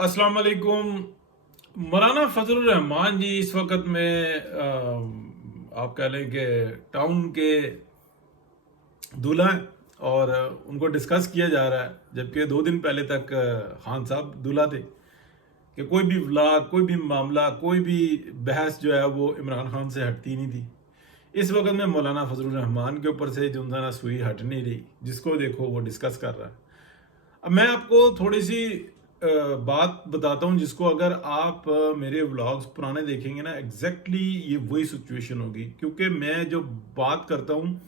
अस्सलाम वालेकुम। मौलाना फजल रहमान जी इस वक्त में आप कह लें कि टाउन के दूल्हा हैं और उनको डिस्कस किया जा रहा है, जबकि 2 दिन पहले तक खान साहब दूल्हा थे कि कोई भी व्लाग, कोई भी मामला, कोई भी बहस जो है वो इमरान खान से हटती नहीं थी। इस वक्त में मौलाना फजल रहमान के ऊपर से जो ना सुई हट नहीं रही, जिसको देखो वो डिस्कस कर रहा है। अब मैं आपको थोड़ी सी बात बताता हूँ जिसको अगर आप मेरे व्लॉग्स पुराने देखेंगे ना, एग्जैक्टली ये वही सिचुएशन होगी, क्योंकि मैं जो बात करता हूँ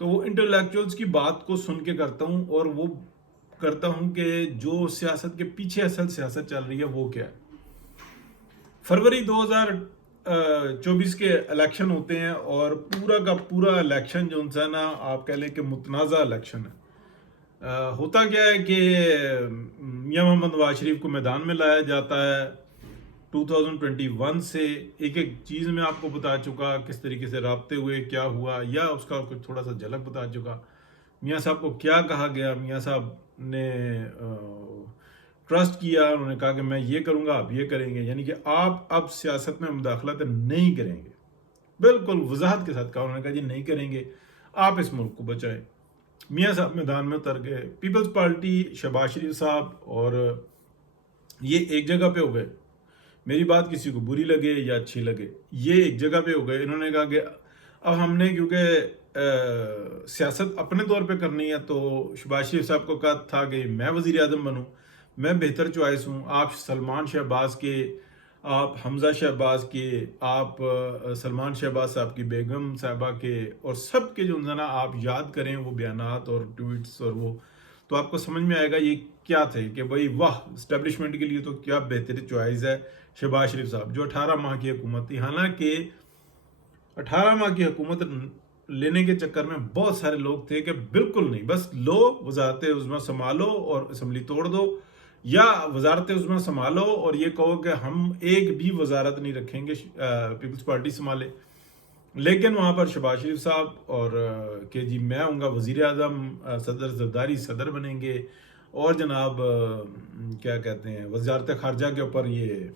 तो वो इंटेलेक्चुअल्स की बात को सुन के करता हूँ, और वो करता हूँ कि जो सियासत के पीछे असल सियासत चल रही है वो क्या है। फरवरी 2024 के इलेक्शन होते हैं और पूरा का पूरा इलेक्शन जो है ना, आप कह लें कि मुतनाज़ा इलेक्शन है। होता क्या है कि मियां मोहम्मद नवाज शरीफ को मैदान में लाया जाता है। 2021 से एक एक चीज़ में आपको बता चुका, किस तरीके से राब्ते हुए, क्या हुआ, या उसका कुछ थोड़ा सा झलक बता चुका। मियां साहब को क्या कहा गया, मियां साहब ने ट्रस्ट किया, उन्होंने कहा कि मैं ये करूँगा, आप ये करेंगे, यानी कि आप अब सियासत में मुदाखलत नहीं करेंगे। बिल्कुल वजाहत के साथ कहा, उन्होंने कहा जी नहीं करेंगे, आप इस मुल्क को बचाएं। मियां साहब मैदान में उतर गए। पीपल्स पार्टी, शहबाज शरीफ साहब और ये एक जगह पे हो गए। मेरी बात किसी को बुरी लगे या अच्छी लगे, ये एक जगह पे हो गए। इन्होंने कहा कि अब हमने क्योंकि सियासत अपने तौर पे करनी है, तो शहबाज शरीफ साहब को कहा था कि मैं वज़ीर आज़म बनूं, मैं बेहतर चॉइस हूँ। आप सलमान शहबाज के, आप हमज़ा शहबाज के, आप सलमान शहबाज साहब की बेगम साहबा के, और सब के जो है ना, आप याद करें वो बयानात और ट्वीट्स, और वो तो आपको समझ में आएगा ये क्या थे कि भाई वाह, इस्टेब्लिशमेंट के लिए तो क्या बेहतर चॉइस है शहबाज शरीफ साहब, जो 18 माह की हुकूमत थी। हालांकि 18 माह की हुकूमत लेने के चक्कर में बहुत सारे लोग थे कि बिल्कुल नहीं, बस लो वजारत उज़्मा संभालो और असम्बली तोड़ दो, या वजारत उज़्मा संभालो और ये कहो कि हम एक भी वजारत नहीं रखेंगे, पीपल्स पार्टी संभाले। लेकिन वहाँ पर शहबाज शरीफ साहब और कि जी मैं हूँगा वज़ीर आज़म, सदर जरदारी सदर बनेंगे, और जनाब क्या कहते हैं, वजारत खारजा के ऊपर ये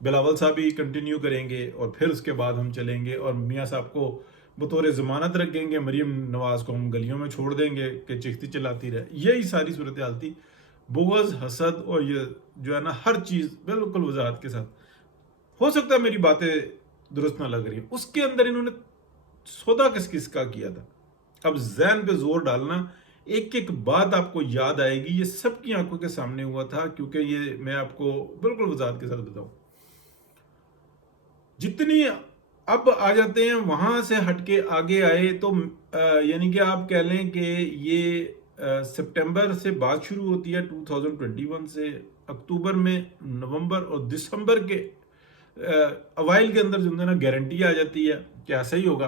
बिलावल साहब ही कंटिन्यू करेंगे, और फिर उसके बाद हम चलेंगे और मियाँ साहब को बतौर ज़मानत रखेंगे, मरीम नवाज़ को हम गलियों में छोड़ देंगे कि चिख्ती चलाती रहे। यही सारी सूरत हाल थी। बुग़्ज़, हसद और ये जो है ना, हर चीज़ बिल्कुल वजाहत के साथ। हो सकता है मेरी बातें दुरुस्त ना लग रही है, उसके अंदर इन्होंने सौदा किस किस का किया था। अब जहन पे जोर डालना, एक एक बात आपको याद आएगी, ये सबकी आंखों के सामने हुआ था, क्योंकि ये मैं आपको बिल्कुल वजाहत के साथ बताऊं। जितनी अब आ जाते हैं वहां से हटके आगे आए तो यानी कि आप कह लें कि ये सितंबर से बात शुरू होती है 2021 से। अक्टूबर में, नवंबर और दिसंबर के अवाइल के अंदर जो है ना, गारंटी आ जाती है कि ऐसा ही होगा,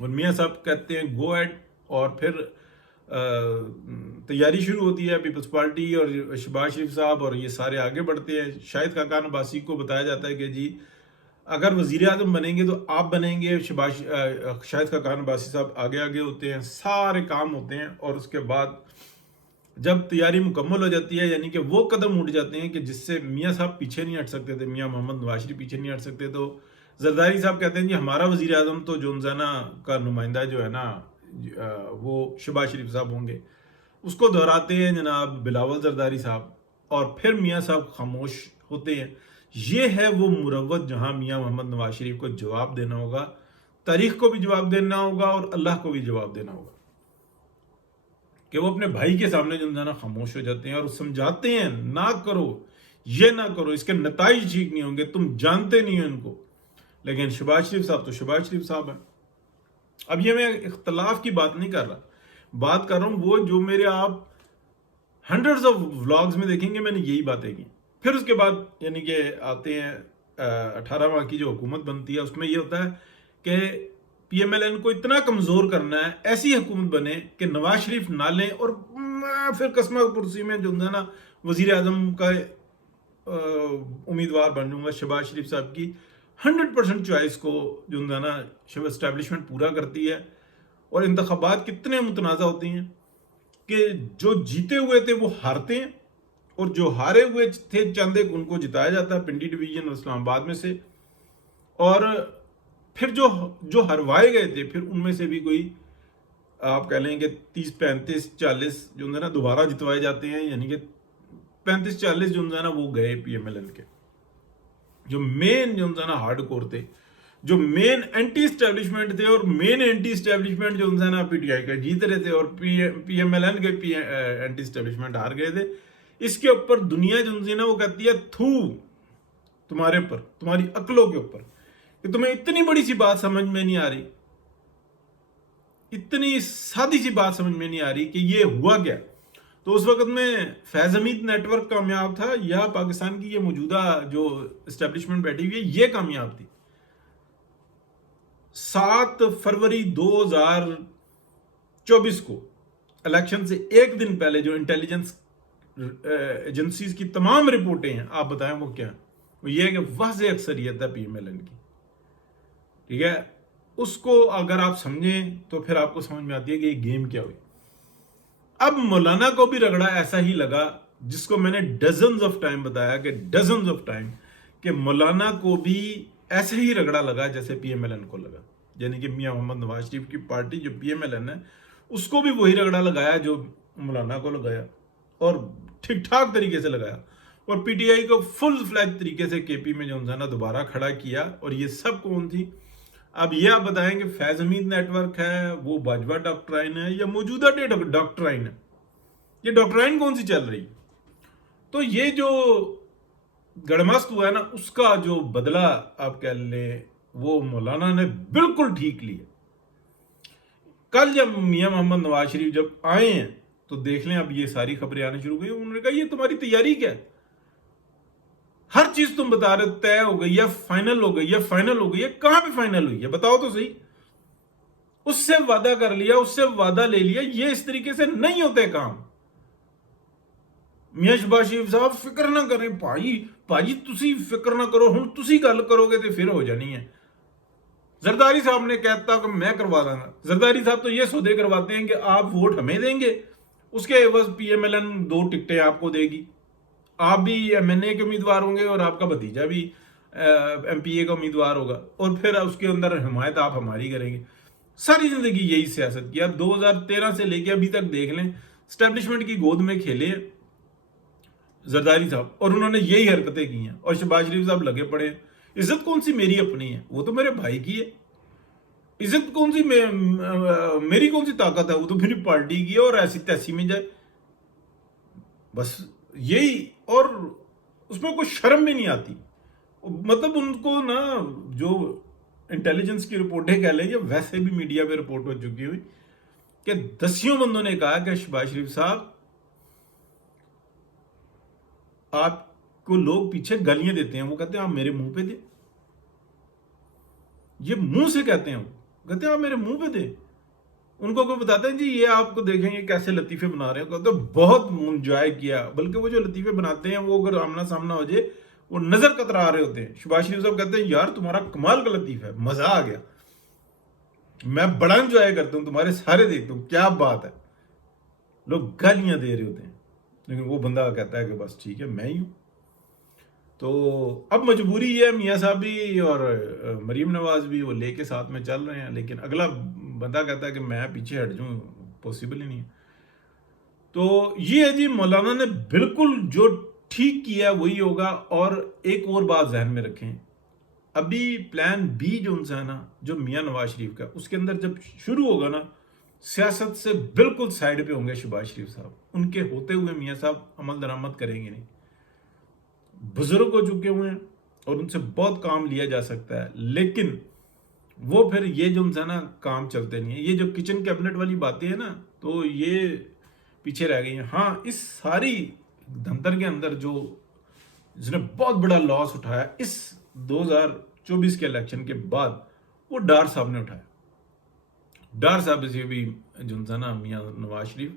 और मियाँ साहब कहते हैं गो एड, और फिर तैयारी शुरू होती है। पीपल्स पार्टी और शहबाज शरीफ साहब और ये सारे आगे बढ़ते हैं। शाहिद खाकान अब्बासी को बताया जाता है कि जी अगर वज़ीर आज़म बनेंगे तो आप बनेंगे। शाहिद खाकान अब्बासी साहब आगे आगे होते हैं, सारे काम होते हैं, और उसके बाद जब तैयारी मुकम्मल हो जाती है, यानी कि वो कदम उठ जाते हैं कि जिससे मियाँ साहब पीछे नहीं हट सकते थे, मियाँ मोहम्मद नवाज शरीफ पीछे नहीं हट सकते, तो जरदारी साहब कहते हैं जी हमारा वज़ीर आज़म तो जो ना का नुमाइंदा जो है ना, वो शहबाज शरीफ साहब होंगे। उसको दोहराते हैं जनाब बिलावल जरदारी साहब, और फिर मियाँ साहब खामोश होते हैं। ये है वो मुरव्वत जहां मियाँ मोहम्मद नवाज शरीफ को जवाब देना होगा, तारीख को भी जवाब देना होगा और अल्लाह को भी जवाब देना होगा, कि वो अपने भाई के सामने जो है ना खामोश हो जाते हैं और समझाते हैं ना करो, ये ना करो, इसके नताइज ठीक नहीं होंगे, तुम जानते नहीं हो इनको। लेकिन शहबाज शरीफ साहब तो शहबाज शरीफ साहब हैं। अब ये मैं इख्तलाफ की बात नहीं कर रहा, बात कर रहा हूं वो जो मेरे आप हंड्रेड्स ऑफ व्लॉग्स में देखेंगे, मैंने यही बातें की। फिर उसके बाद यानी कि आते हैं 18 माह की जो हुकूमत बनती है, उसमें ये होता है कि PMLN को इतना कमज़ोर करना है, ऐसी हुकूमत बने कि नवाज शरीफ ना लें, और मैं फिर कसमा कुर्सी में जो है ना वज़ीर आज़म का उम्मीदवार बन जाऊंगा। शहबाज शरीफ साहब की 100% चॉइस को जो है ना इस्टेब्लिशमेंट पूरा करती है। और इंतखाबात कितने मुतनाज़ा होती हैं कि जो जीते हुए थे वो हारते हैं, اور جو ہارے ہوئے تھے چند ایک ان کو جتایا جاتا ہے پنڈی ڈویژن اور اسلام آباد میں سے، اور پھر جو ہروائے گئے تھے پھر ان میں سے بھی کوئی آپ کہہ لیں کہ 30 35 40 جو ہے نا دوبارہ جتوائے جاتے ہیں، یعنی کہ 35 40 جو ہے نا وہ گئے پی ایم ایل این کے، جو مین جو ہے نا ہارڈ کور تھے، جو مین اینٹی اسٹیبلشمنٹ تھے، اور مین اینٹی اسٹیبلشمنٹ جو ہے نا پی ٹی آئی کا جیت رہے تھے، اور پی ایم ایل این کے اینٹی اسٹیبلشمنٹ ہار گئے تھے. اس کے اوپر دنیا جو ہے نا وہ کہتی ہے تھو تمہارے اوپر، تمہاری عقلوں کے اوپر، کہ تمہیں اتنی بڑی سی بات سمجھ میں نہیں آ رہی، اتنی سادی سی بات سمجھ میں نہیں آ رہی کہ یہ ہوا کیا. تو اس وقت میں فیض حمید نیٹ ورک کامیاب تھا یا پاکستان کی یہ موجودہ جو اسٹیبلشمنٹ بیٹھی ہوئی ہے یہ کامیاب تھی؟ 7 فروری 2024 کو الیکشن سے ایک دن پہلے جو انٹیلیجنس ایجنسیز کی تمام رپورٹیں ہیں، آپ بتائیں وہ کیا؟ وہ یہ ہے کہ واضح اکثریت ہے پی ایم ایل این کی، ٹھیک ہے. اس کو اگر آپ سمجھیں تو پھر آپ کو سمجھ میں آتی ہے کہ یہ گیم کیا ہوئی. اب مولانا کو بھی رگڑا ایسا ہی لگا جس کو میں نے ڈزنز آف ٹائم بتایا، کہ ڈزنز آف ٹائم کہ مولانا کو بھی ایسے ہی رگڑا لگا جیسے پی ایم ایل این کو لگا، یعنی کہ میاں محمد نواز شریف کی پارٹی جو پی ایم ایل این ہے اس کو بھی وہی رگڑا لگایا جو مولانا کو لگایا، اور ٹھیک ٹھاک طریقے سے لگایا، اور پی ٹی آئی کو فل فلیج طریقے سے کے پی میں جو ہے نا دوبارہ کھڑا کیا. اور یہ سب کون تھی؟ اب یہ آپ بتائیں کہ فیض حمید نیٹ ورک ہے، وہ باجوہ ڈاکٹرائن ہے، یا موجودہ ڈاکٹرائن ہے؟ یہ ڈاکٹرائن کون سی چل رہی ہے؟ تو یہ جو گڑمست ہوا ہے نا اس کا جو بدلہ آپ کہہ لیں وہ مولانا نے بالکل ٹھیک لیا. کل جب میاں محمد نواز شریف جب آئے ہیں تو دیکھ لیں اب یہ ساری خبریں آنے شروع ہوئی. انہوں نے کہا یہ تمہاری تیاری کیا ہے؟ ہر چیز تم بتا رہے طے ہو گئی یا فائنل ہو گئی یا فائنل ہو گئی ہے، کہاں پہ فائنل ہوئی ہے بتاؤ تو صحیح. اس سے وعدہ کر لیا، اس سے وعدہ لے لیا، یہ اس طریقے سے نہیں ہوتے کام. میاں شہباز شریف صاحب فکر نہ کریں پاجی تسی فکر نہ کرو، ہن تسی گل کرو گے تو پھر ہو جانی ہے. زرداری صاحب نے کہتا کہ میں کروا دوں گا. زرداری صاحب تو یہ سودے کرواتے ہیں کہ آپ ووٹ ہمیں دیں گے، اس کے عوض پی ایم ایل این 2 ٹکٹیں آپ کو دے گی، آپ بھی ایم این اے کے امیدوار ہوں گے اور آپ کا بھتیجا بھی ایم پی اے کا امیدوار ہوگا، اور پھر اس کے اندر حمایت آپ ہماری کریں گے. ساری زندگی یہی سیاست کی. اب 2013 سے لے کے ابھی تک دیکھ لیں اسٹیبلشمنٹ کی گود میں کھیلے زرداری صاحب، اور انہوں نے یہی حرکتیں کی ہیں. اور شہباز شریف صاحب لگے پڑے. عزت کون سی میری اپنی ہے؟ وہ تو میرے بھائی کی ہے. عزت کون سی میری کون سی طاقت ہے؟ وہ تو میری پارٹی کی ہے، اور ایسی تیسی میں جائے بس یہی. اور اس میں کوئی شرم بھی نہیں آتی. مطلب ان کو نا جو انٹیلیجنس کی رپورٹیں کہہ لیں یا ویسے بھی میڈیا پہ رپورٹ ہو چکی ہوئی کہ 10 بندوں نے کہا کہ شہباز شریف صاحب آپ کو لوگ پیچھے گالیاں دیتے ہیں، وہ کہتے ہیں آپ میرے منہ پہ دیں. یہ منہ سے کہتے ہیں، وہ کہتے ہیں آپ میرے منہ پہ دیں. ان کو کوئی بتاتا ہے جی یہ آپ کو دیکھیں گے کیسے لطیفے بنا رہے ہیں، کہتے ہیں بہت انجوائے کیا. بلکہ وہ جو لطیفے بناتے ہیں وہ اگر آمنا سامنا ہو جائے وہ نظر کترا رہے ہوتے ہیں. شہباز شریف صاحب کہتے ہیں یار تمہارا کمال کا لطیفہ ہے، مزہ آ گیا، میں بڑا انجوائے کرتا ہوں، تمہارے سارے دیکھتا ہوں، کیا بات ہے. لوگ گالیاں دے رہے ہوتے ہیں لیکن وہ بندہ کہتا ہے کہ بس ٹھیک ہے میں ہی ہوں. تو اب مجبوری ہے، میاں صاحب بھی اور مریم نواز بھی وہ لے کے ساتھ میں چل رہے ہیں، لیکن اگلا بندہ کہتا ہے کہ میں پیچھے ہٹ جاؤں، پاسبل ہی نہیں ہے. تو یہ ہے جی مولانا نے بالکل جو ٹھیک کیا وہی ہوگا. اور ایک اور بات ذہن میں رکھیں، ابھی پلان بی جو ہے نا جو میاں نواز شریف کا، اس کے اندر جب شروع ہوگا نا سیاست سے بالکل سائیڈ پہ ہوں گے شہباز شریف صاحب. ان کے ہوتے ہوئے میاں صاحب عمل درآمد کریں گے نہیں. بزرگ ہو چکے ہوئے ہیں اور ان سے بہت کام لیا جا سکتا ہے، لیکن وہ پھر یہ جو ہے نا کام چلتے نہیں ہیں. یہ جو کچن کیبنٹ والی باتیں ہیں نا تو یہ پیچھے رہ گئی ہیں. ہاں اس ساری دھمتر کے اندر جو جس نے بہت بڑا لاس اٹھایا اس 2024 کے الیکشن کے بعد، وہ ڈار صاحب نے اٹھایا. ڈار صاحب سے بھی جو ہے نا میاں نواز شریف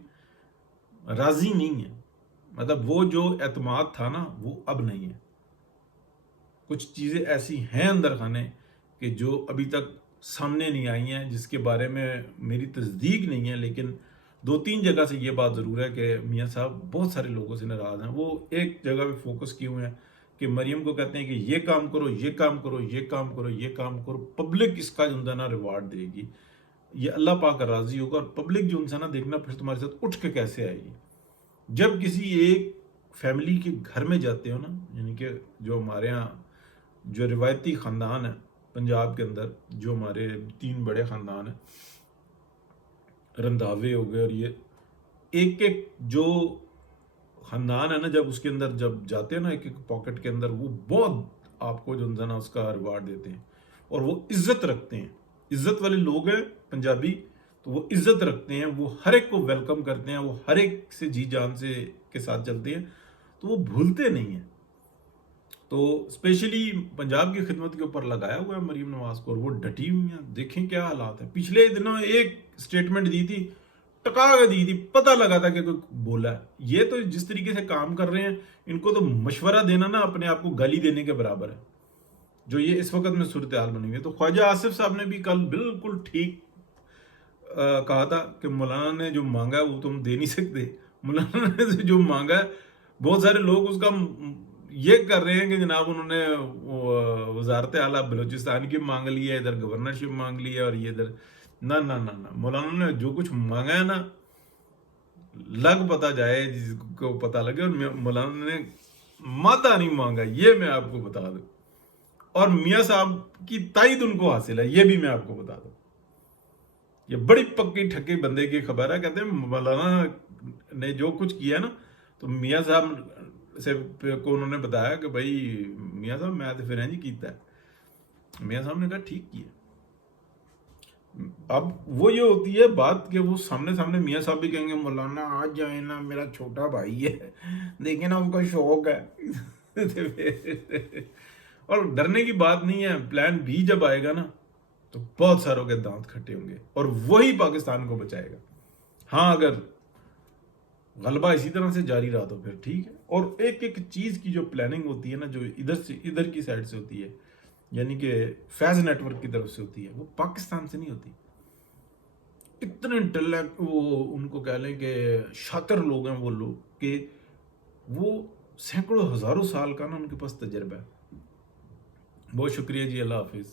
راضی نہیں ہے. مطلب وہ جو اعتماد تھا نا وہ اب نہیں ہے. کچھ چیزیں ایسی ہیں اندر خانے کہ جو ابھی تک سامنے نہیں آئی ہیں، جس کے بارے میں میری تصدیق نہیں ہے، لیکن 2-3 जगह से ये बात ज़रूर है कि मियाँ साहब बहुत सारे लोगों से नाराज़ हैं। वो एक जगह पे फोकस किए हुए हैं कि मरियम को कहते हैं कि ये काम करो, ये काम करो, ये काम करो, ये काम करो, पब्लिक इसका जो है ना रिवार्ड देगी, ये अल्लाह पाक राज़ी होगा, और पब्लिक जो है ना देखना फिर तुम्हारे साथ उठ के कैसे आएगी। जब किसी एक फैमिली के घर में जाते हो ना, यानी कि जो हमारे यहाँ जो रिवायती ख़ानदान है पंजाब के अंदर, जो हमारे 3 बड़े ख़ानदान हैं, रंधावे हो गए, और ये एक एक जो ख़ानदान है ना, जब उसके अंदर जब जाते हैं ना एक एक पॉकेट के अंदर, वो बहुत आपको जो है ना उसका रिवार्ड देते हैं, और वो इज्जत रखते हैं। इज्जत वाले लोग हैं पंजाबी, तो वो इज्जत रखते हैं, वो हर एक को वेलकम करते हैं, वो हर एक से जी जान से के साथ चलते हैं, तो वो भूलते नहीं हैं। तो स्पेशली पंजाब की खिदमत के ऊपर लगाया हुआ है मरीम नवाज को, और वो डटी हुई हैं। देखें क्या हालात है। पिछले दिनों एक स्टेटमेंट दी थी, टका के दी थी, पता लगा था कि कोई बोला है। ये तो जिस तरीके से काम कर रहे हैं, इनको तो मशवरा देना ना अपने आप को गाली देने के बराबर है, जो ये इस वक्त में सूरत हाल बनी हुई है। तो ख्वाजा आसिफ साहब ने भी कल बिल्कुल ठीक कहा था कि मौलाना ने जो मांगा है वो तुम दे नहीं सकते। मौलाना ने जो मांगा है, बहुत सारे लोग उसका ये कर रहे हैं कि जनाब उन्होंने वजारत आला बलूचिस्तान की मांग ली है, इधर गवर्नरशिप मांग ली है, और ये इधर ना ना ना ना, मौलाना ने जो कुछ मांगा है ना, लग पता जाए जिसको पता लगे, और मौलाना ने माता नहीं मांगा, ये मैं आपको बता दूं। और मियाँ साहब की तायद उनको हासिल है, ये भी मैं आपको बता दूं। ये बड़ी पक्की ठक्की बंदे की खबर है। कहते हैं मौलाना ने जो कुछ किया ना, तो मियाँ साहब से को उन्होंने बताया कि भाई मियाँ साहब मैं तो फिर जी कीता है। मियाँ साहब ने कहा ठीक किया। अब वो ये होती है बात कि वो सामने सामने मियाँ साहब भी कहेंगे मौलाना आज जाए ना, मेरा छोटा भाई है, देखिए ना उनको शौक है। और डरने की बात नहीं है। प्लान बी जब आएगा ना, तो बहुत सारों के दांत खट्टे होंगे, और वही पाकिस्तान को बचाएगा। हाँ, अगर गलबा इसी तरह से जारी रहा तो फिर ठीक है। और एक एक चीज की जो प्लानिंग होती है ना, जो इधर से इधर की साइड से होती है, यानी कि फैज नेटवर्क की तरफ से होती है, वो पाकिस्तान से नहीं होती। इतने इंटेलेक्ट वो उनको कह लें कि शातिर लोग हैं वो लोग, कि वो सैकड़ों हजारों साल का ना उनके पास तजर्बा है। बहुत शुक्रिया जी, अल्लाह हाफिज।